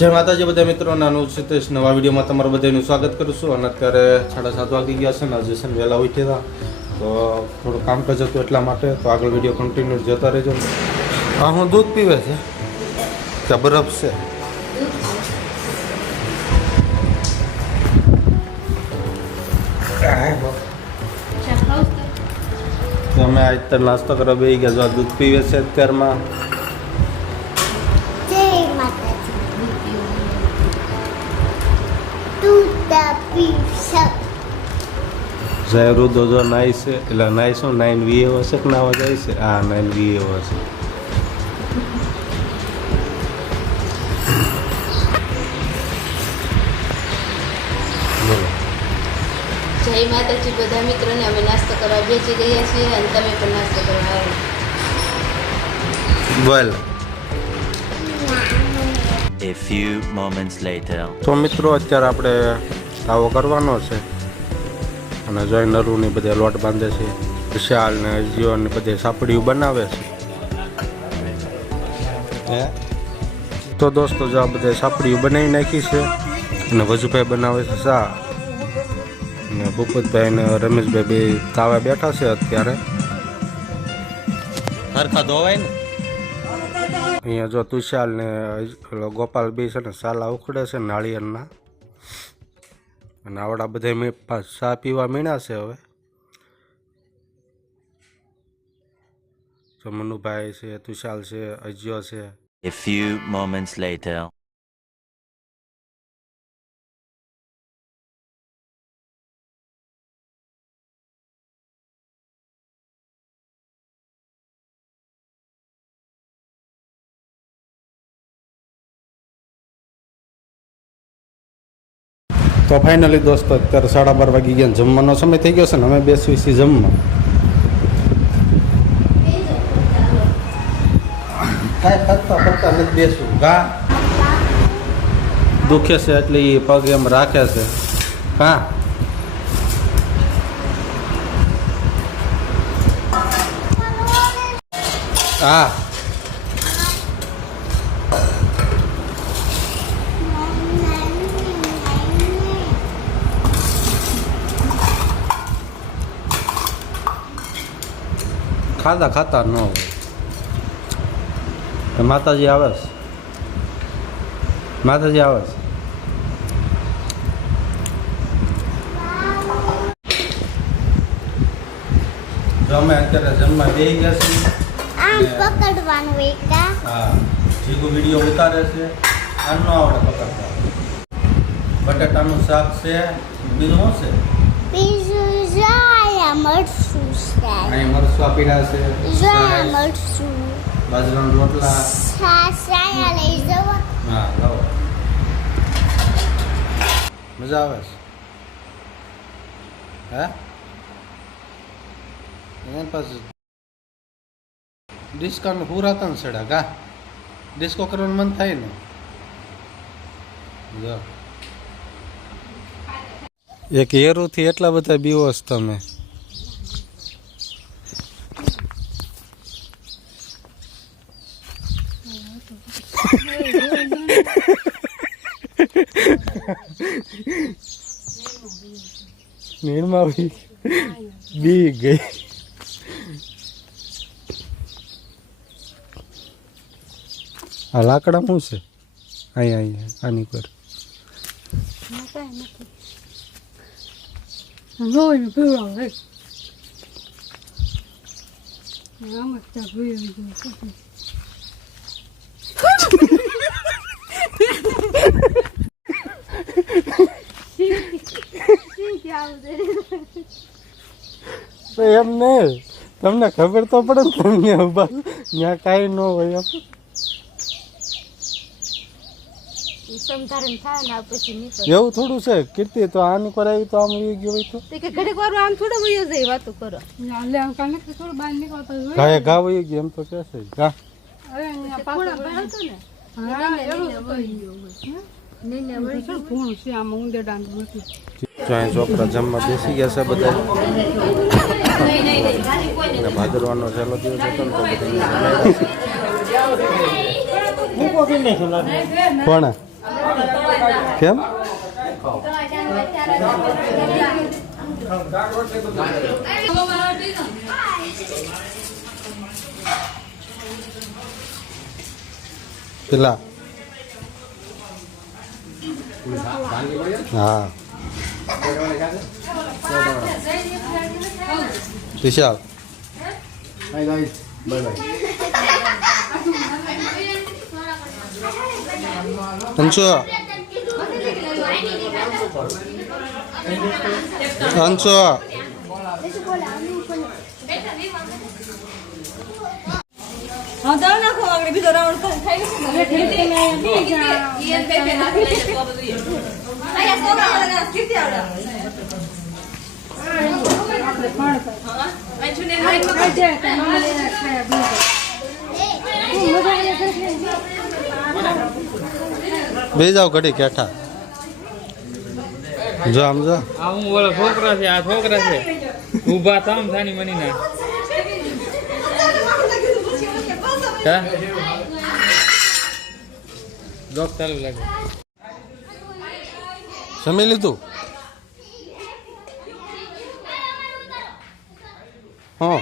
જય માતાજી બધા મિત્રો નાનું સિતેશ નવા વિડીયોમાં તમારું બધાનું સ્વાગત કરું છું. અને અત્યારે સાડા સાત વાગી ગયા છે ને આજે છે વહેલા ઉઠ્યા તો થોડું કામકાજ હતું એટલા માટે. તો આગળ વીડિયો કન્ટિન્યુ જતા રહેજો. હા હું દૂધ પીવે છે. કે બરફ છે. અમે અમે અત્યારે નાસ્તો કરવા બે ગયા જો દૂધ પીવે છે અત્યારમાં. જય દો જો નાઈ છે એટલે નાઈશો નાઇન વી એવો હશે કે નાવા જાય છે? હા નાઇન વી એવો હશે. બોલો જય માતાજી બધા મિત્રોને અમે નાસ્તો કરવા બેસી ગયા છીએ અને તમે પણ નાસ્તો કરવા આવો. બોલ. A few moments later. તો મિત્રો અત્યારે આપણે આવો કરવાનો છે. અને જોઈ નરુની બધે લોટ બાંધે છે વિશાલ ને જીઓ ને બધે સાપડીઓ બનાવે છે. હે? તો દોસ્તો જો આ બધે સાપડીઓ બનાવી નાખી છે અને વજુભાઈ બનાવે છે શા અને ભૂપતભાઈ ને રમેશભાઈ બે તાવા બેઠા છે અત્યારે. હરખા ધોવાય ને? અહીંયા જો તુષાલ ને ગોપાલ બી છે ને સાલા ઉખડે છે નાળિયેરના. અને આવડા બધા મેં ચા પીવા મીણા છે હવે જો મનુભાઈ છે તુષાલ છે, અજ્યો છે A few moments later. તો ફાઇનલી દોસ્તો અત્યારે સાડા બાર વાગી ગયા જમવાનો સમય થઈ ગયો છે ને અમે બેસવી છીએ જમવા. દુખે છે એટલે એ પગ એમ રાખે છે. હા હા. ખાતા ખાતા ન હોય. માતાજી આવે છે? માતાજી આવે છે? જો અમે અત્યારે જમવા બેસી ગયા છીએ. આમ પકડવાનું એકા હા જીગુ વીડિયો ઉતારે છે. આનો આવડે પકડતા. બટાટાનું શાક છે બીજું શું છે? બીજું છે અહીં મરસવા પીડા છે? જોયા મળશું બાજરાના રોટલા. સાસાયા લઈ જવા. હા લાવો. મજા આવે છે. હે? એના પાછું ડિસ્કાઉન્ટ પૂરા તન છેડા કા ડિસ્કો કરવાનું મન થાય ને. જો. એક હેરુથી એટલા બધા બીવોસ તમે. નીણમાં બી બી ગઈ. આ લાકડા શું છે? અહીંયા અહીંયા આની પર. Rồi, vừa તો એમ ને તમને ખબર તો પડે ને તમને ઊભા ત્યાં કાંઈ ન હોય એમ. એવું થોડું છે કીર્તિ તો આની પર તો આમ વી ગયું હોય તો. કે ઘડીક વાર આમ થોડો વયો જાય વાતો કરો. ગયું એમ તો કે છે. ઘા. Ở nhà ba કોણ ને હા એવું જ હોય. નીને વળી શું ફોન છે આમ ઊંધે ડાંડ મૂકી. જો અહીં છોકરા જમવા બેસી ગયા છે બધા. ભાદરવાનો છેલ્લો દિવસ હતો ને તો બધા કોણ કેમ? પેલા. હા. 别笑了。哎呀妈呀妈呀妈 હા દાળ નાખો આગળ બીજો રાઉન્ડ ખાયા બીજું બે જાવ ઘડી કેઠા જો આમ જો. આ હું ઓલા છોકરા છે આ છોકરા છે. ઊભા થામ થાની મની ના હા જોક ચાલુ લાગે. જમી લીધું? હા.